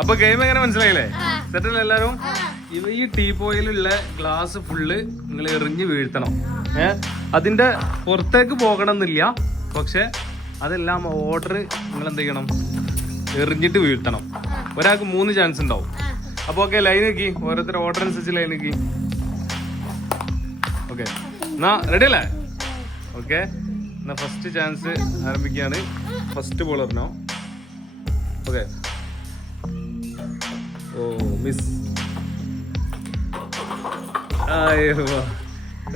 അപ്പൊ ഗെയിം എങ്ങനെ മനസ്സിലായില്ലേ? സെറ്റല്ലേ എല്ലാരും? ഈ ടീപ്പോയിലുള്ള ഗ്ലാസ് ഫുള്ള് നിങ്ങൾ എറിഞ്ഞ് വീഴ്ത്തണം. അതിന്റെ പുറത്തേക്ക് പോകണം എന്നില്ല, പക്ഷെ അതെല്ലാം ഓർഡർ നിങ്ങൾ എന്ത് ചെയ്യണം, എറിഞ്ഞിട്ട് വീഴ്ത്തണം. ഒരാൾക്ക് 3 ചാൻസ് ഉണ്ടാവും. അപ്പൊ ഓക്കെ, ലൈൻ നോക്കി, ഓരോരുത്തർ ഓർഡർ അനുസരിച്ച് ലൈൻ നോക്കി. ഓക്കെ, എന്നാ റെഡി അല്ലേ? ഓക്കെ, എന്നാ ഫസ്റ്റ് ചാൻസ് ആരംഭിക്കുകയാണ്. ഫസ്റ്റ് ബോളറിനോ? ഓക്കെ. ഓ മിസ്. അയ്യോ,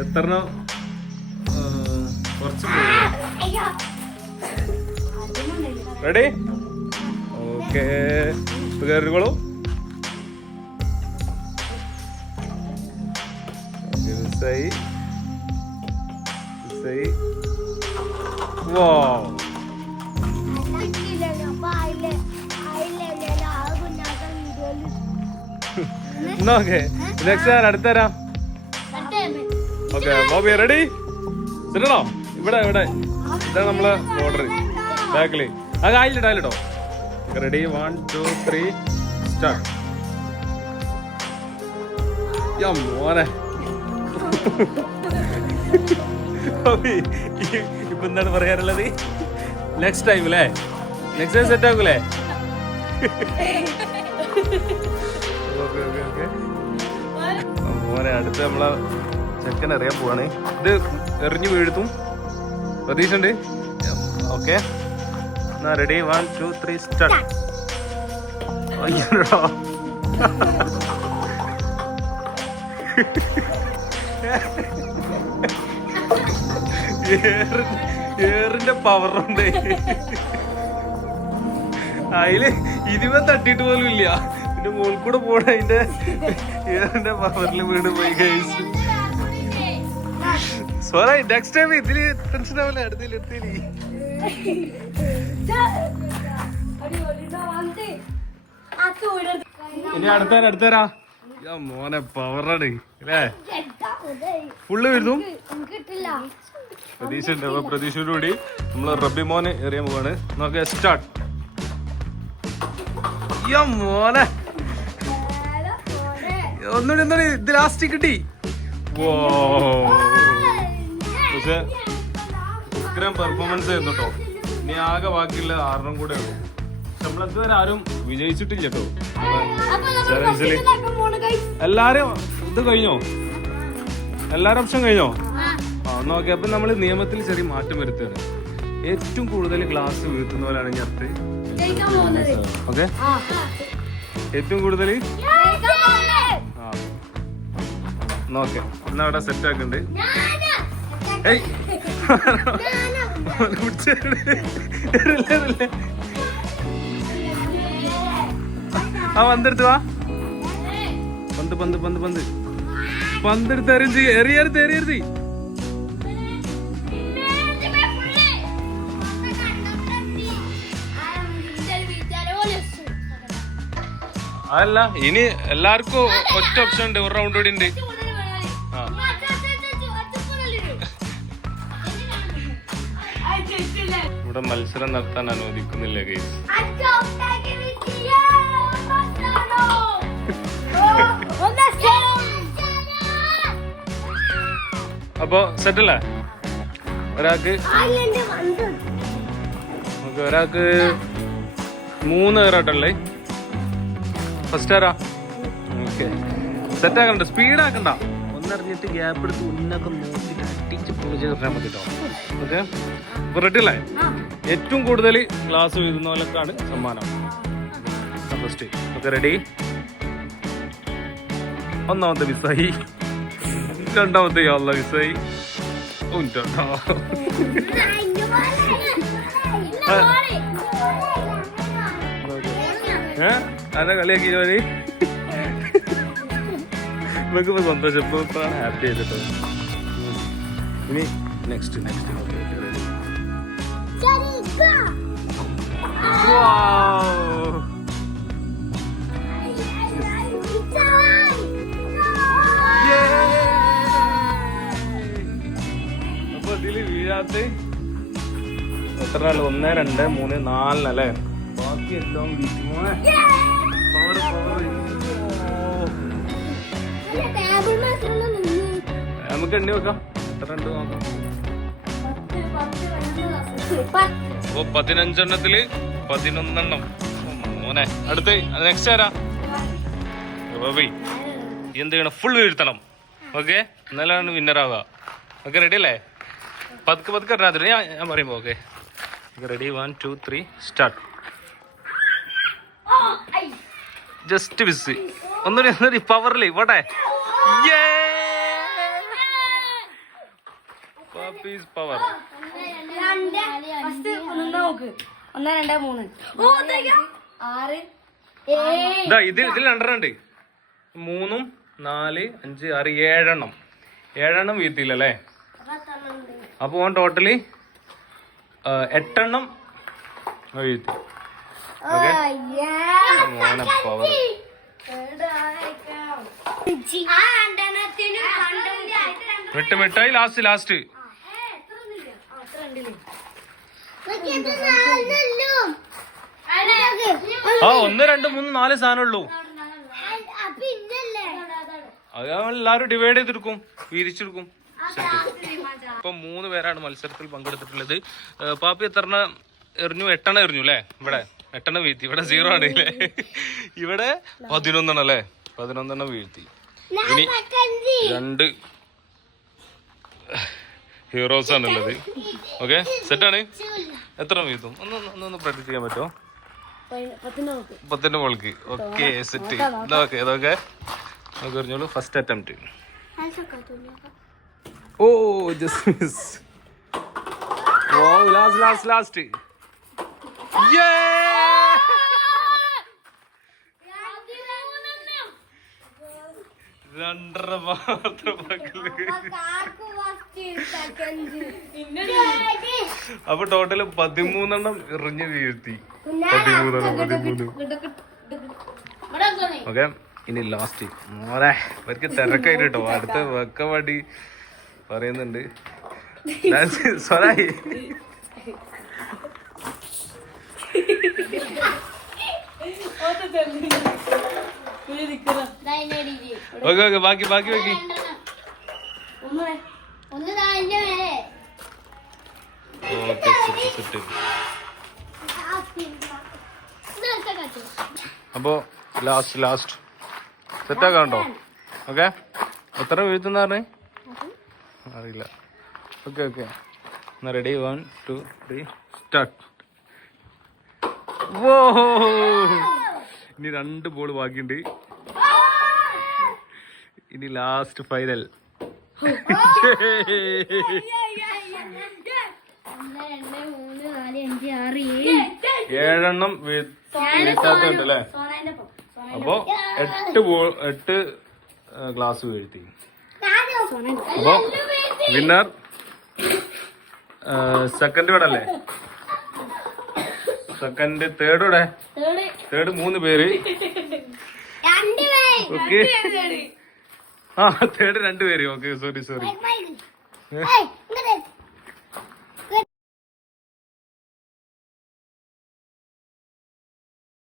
എത്രണ്ണോ? കുറച്ച് റെഡി? ഓക്കെ, കയറിക്കോളൂ. അടുത്തരാം. Okay Bobby ready? ശരിയാണോ? ഇവിടെ ഇവിടെ ഇതാണ് നമ്മളെ ഓർഡർ. ബാക്കില് അത് ആയിട്ടോ. റെഡി? 1 2 3 സ്റ്റാർട്ട്. മോനെ ഇപ്പൊ എന്താണ് പറയാറുള്ളത്? നെക്സ്റ്റ് ടൈം അല്ലേ? നെക്സ്റ്റ് ടൈം സെറ്റ് ആക്കൂലേ? മോനെ അടുത്ത് നമ്മളെ ചെക്കൻ അറിയാൻ പോവാണ്. ഇത് എറിഞ്ഞു വീഴ്ത്തും. പ്രതീക്ഷ ഉണ്ട്. ഓക്കെ, എന്നാ റെഡി? 1 2 3 സ്റ്റാർട്ട്. അയ്യോടാ, ഏറിന്റെ പവറുണ്ട് അതില്. 20 തട്ടിയിട്ട് പോലും ഇല്ല. പിന്നെ മുകളിൽ കൂടെ പോണ അതിന്റെ ഏറിന്റെ പവറിൽ വീണ് പോയി കഴിച്ചു. സോറി, നെക്സ്റ്റ് ടൈം ഇതില് ടെൻഷൻ ആവില്ല. അടുത്തേലി ഇനി അടുത്തരാ. മോനെ പവറാണ് അല്ലേ? ഫുള്ള് വരുന്നു. പ്രതീക്ഷ ഉണ്ട്. അപ്പൊ പ്രതീക്ഷയോടുകൂടി നമ്മള് റബ്ബി മോനെ എറിയാൻ പോവാണ്. നോക്കെ, സ്റ്റാർട്ട്. മോനെ ഒന്നുകൂടി ഇത് ലാസ്റ്റ് കിട്ടി. പക്ഷെ ഉഗ്രം പെർഫോമൻസ് ആയിരുന്നു കേട്ടോ. ഇനി ആകെ ബാക്കിയുള്ള 6 കൂടെ ഉള്ളൂ. നമ്മളതുവരെ ആരും വിജയിച്ചിട്ടില്ല കേട്ടോ ചലഞ്ചില്. എല്ലാരും ഇത് കഴിഞ്ഞോ? എല്ലാരും ഓപ്ഷൻ കഴിഞ്ഞോ? നോക്കി. അപ്പൊ നമ്മള് നിയമത്തിൽ ചെറിയ മാറ്റം വരുത്തുകയാണ്. ഏറ്റവും കൂടുതൽ ഗ്ലാസ് വീഴ്ത്തുന്നവരാണെങ്കിൽ അടുത്ത്. ഓക്കെ, ഏറ്റവും കൂടുതൽ. നോക്കെ, എന്നാ അവിടെ സെറ്റ് ആക്കുന്നുണ്ട്. ആ പന്തെടുത്ത് വാ. പന്തെടുത്ത് എറിയരുത്. അതല്ല, ഇനി എല്ലാവർക്കും ഒറ്റ ഓപ്ഷൻ ഉണ്ട്. ഒരു റൗണ്ട് കൂടി ഉണ്ട്. ഇവിടെ മത്സരം നടത്താൻ അനുവദിക്കുന്നില്ല ഗൈസ്. അപ്പൊ സെറ്റല്ലേ? ഒരാൾക്ക് 3 ഏറാട്ടല്ലേ? ഫസ്റ്റ് ആരാ? ഓക്കെ, സെറ്റ് ആക്കണ്ട, സ്പീഡ് ആക്കണ്ട. ഒന്നറിഞ്ഞിട്ട് ഗ്യാപ്പ് എടുത്ത് ഉന്നൊക്കെ നോക്കിട്ട് അടിച്ച് പൊളിച്ച് കയറാൻ മതി കേട്ടോ. ഓക്കെ, ഇപ്പൊ റെഡി അല്ലേ? ഏറ്റവും കൂടുതൽ ഗ്ലാസ് വീഴുന്നവരൊക്കെയാണ് സമ്മാനം. ഫസ്റ്റ്. Okay, ready? ഒന്നാമത്തെ മിസ്സായി, രണ്ടാമത്തെ മിസ്സായി. അതെ, കളിയാക്കി ജോലി. നമുക്കിപ്പോ സന്തോഷം, ഇപ്പൊ ഹാപ്പി ആയിട്ടോ. ഇനി നെക്സ്റ്റ്. അപ്പൊ ഇതില് വീഴാത്ത എത്ര ആള്? 1 2 3 4 അല്ലേ? ബാക്കി എല്ലാം വീഴ്ത്തുമോ? നമുക്ക് എണ്ണി വെക്കാം. എത്ര ഉണ്ട് നോക്കാം. അപ്പൊ 15 11 മോനെ. അടുത്ത് നെക്സ്റ്റ് ആരാ? ബോബി. എന്ത് ചെയ്യണം? ഫുൾ വീഴ്ത്തണം. ഓക്കെ, എന്നാലാണ് വിന്നർ ആവുക. ഓക്കെ, റെഡി അല്ലേ? പതുക്കെ പതുക്കെ ഇറങ്ങാതിരി ഞാൻ പറയുമ്പോ. Okay, ready 1 2 3 start. Just miss. ഒന്നൊരു പവറില് പോട്ടെ. പവർ. 1 2 3 6 7 ഇതിൽ 2 ഉണ്ട്. 3 4 5 6 7 വീഴ്ത്തിയില്ലല്ലേ? അപ്പൊ ഓൻ ടോട്ടലി 8 വീഴ്ത്തി. ഓക്കെ, മോനെ പവർ. മിഠായി ലാസ്റ്റ്. ആ 1 2 3 4 സാധനം ഉള്ളൂ. അത് എല്ലാരും ഡിവൈഡ് ചെയ്തെടുക്കും, വീതിച്ചെടുക്കും. ഇപ്പൊ 3 പേരാണ് മത്സരത്തിൽ പങ്കെടുത്തിട്ടുള്ളത്. പാപ്പി എത്ര എറിഞ്ഞു? 8 എറിഞ്ഞു അല്ലേ? ഇവിടെ 8 വീഴ്ത്തി. ഇവിടെ 0 ആണ് അല്ലേ? ഇവിടെ 11 അല്ലേ? 11 വീഴ്ത്തി. ഇനി 2 ഹീറോസ് ആണുള്ളത്. ഓക്കെ, സെറ്റാണ്. എത്ര വീഴ്ത്തും? ഒന്ന് പ്രഡിക്ട് ചെയ്യാൻ പറ്റുമോ? 10 മോൾക്ക്. Okay, set. ഇതൊക്കെ നമുക്ക് എറിഞ്ഞോളൂ. First attempt. ഓ, ജസ്റ്റ് മിസ്. ഓ, ലാസ്റ്റ്. രണ്ടര മാത്രം. അപ്പൊ ടോട്ടല് 13 എറിഞ്ഞ് വീഴ്ത്തി. 13. ഓക്കെ, ഇനി ലാസ്റ്റ്. മോനെ അവർക്ക് തിരക്കായിട്ട് കേട്ടോ. അടുത്ത വെക്കവാടി പറയുന്നുണ്ട്. സ്വരായി. ഓക്കെ, ബാക്കി വെക്കി. അപ്പോ ലാസ്റ്റ് സെറ്റാക്കാണ്ടോ? ഓക്കെ, എത്ര വീഴ്ത്തുന്ന പറഞ്ഞേ? അറിയില്ല. ഓക്കെ, എന്നാ റെഡി 1 2 3 സ്റ്റാർട്ട്. ഓ, ഇനി 2 ബോൾ ബാക്കിയുണ്ട്. ഇനി ലാസ്റ്റ് ഫൈനൽ. 7 വീഴ്ത്താത്തുണ്ട് അല്ലേ? അപ്പൊ 8 ഗ്ലാസ് വീഴ്ത്തി. അപ്പൊ വിന്നർ സെക്കൻഡ് ഇവിടെ അല്ലേ? സെക്കൻഡ് തേർഡ് ഇവിടെ. തേർഡ് 3 പേര്. ഓക്കെ, ആ തേർഡ് 2 പേര്. Okay, sorry.